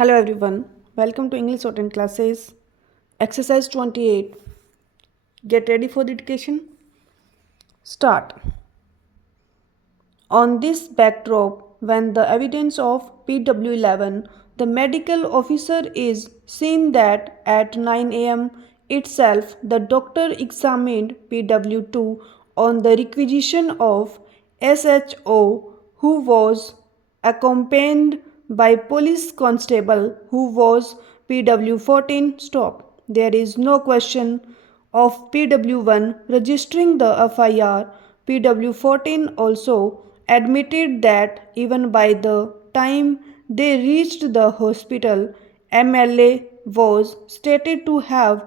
Hello everyone, welcome to English Shorthand classes. Exercise 28. Get ready for the education. Start. On this backdrop, when the evidence of PW11, the medical officer is seen that at 9 am itself, the doctor examined PW2 on the requisition of SHO, who was accompanied by police constable who was PW14. Stop. There is no question of PW1 registering the FIR. PW14 also admitted that even by the time they reached the hospital, MLA was stated to have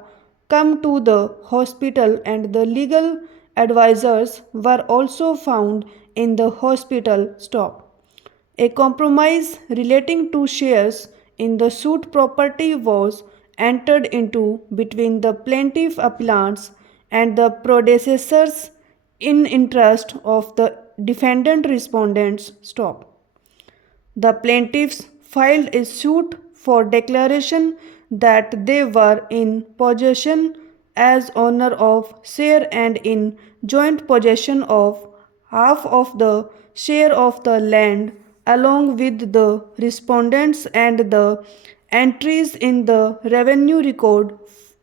come to the hospital and the legal advisors were also found in the hospital. Stop. A compromise relating to shares in the suit property was entered into between the plaintiff appellants and the predecessors in interest of the defendant respondents. Stop. The plaintiffs filed a suit for declaration that they were in possession as owner of share and in joint possession of half of the share of the land along with the respondents, and the entries in the revenue record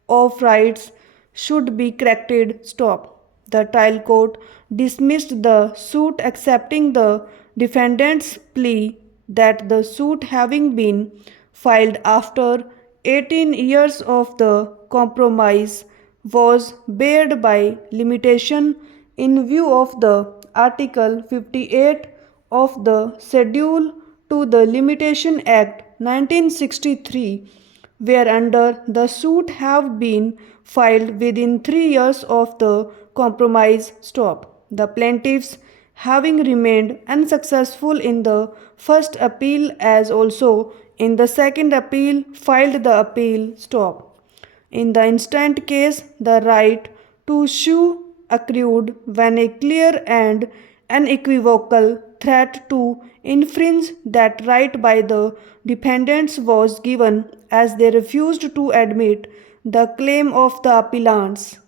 of rights should be corrected. Stop. The trial court dismissed the suit accepting the defendant's plea that the suit having been filed after 18 years of the compromise was barred by limitation in view of the Article 58 of the Schedule to the Limitation Act 1963, whereunder the suit have been filed within 3 years of the compromise. Stop. The plaintiffs, having remained unsuccessful in the first appeal as also in the second appeal, filed the appeal. Stop. In the instant case, the right to sue accrued when a clear and unequivocal threat to infringe that right by the defendants was given, as they refused to admit the claim of the appellants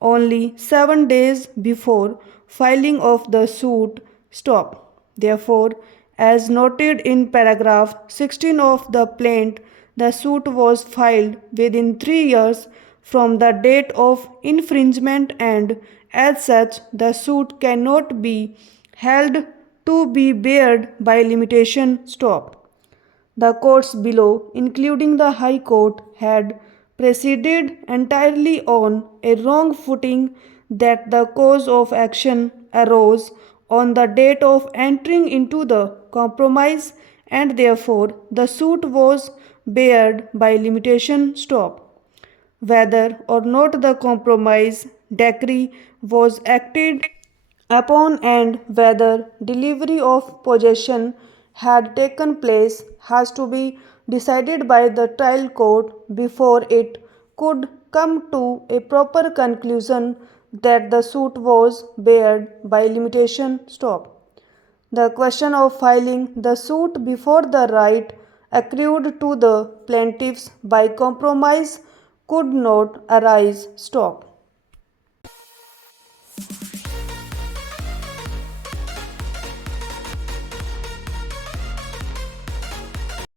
only 7 days before filing of the suit. Stop. Therefore, as noted in paragraph 16 of the plaint, the suit was filed within 3 years from the date of infringement, and as such the suit cannot be held to be barred by limitation. Stop. The courts below, including the High Court, had proceeded entirely on a wrong footing, that the cause of action arose on the date of entering into the compromise, and therefore the suit was barred by limitation. Stop. Whether or not the compromise decree was acted upon and whether delivery of possession had taken place has to be decided by the trial court before it could come to a proper conclusion that the suit was barred by limitation. Stop. The question of filing the suit before the right accrued to the plaintiffs by compromise could not arise. Stop.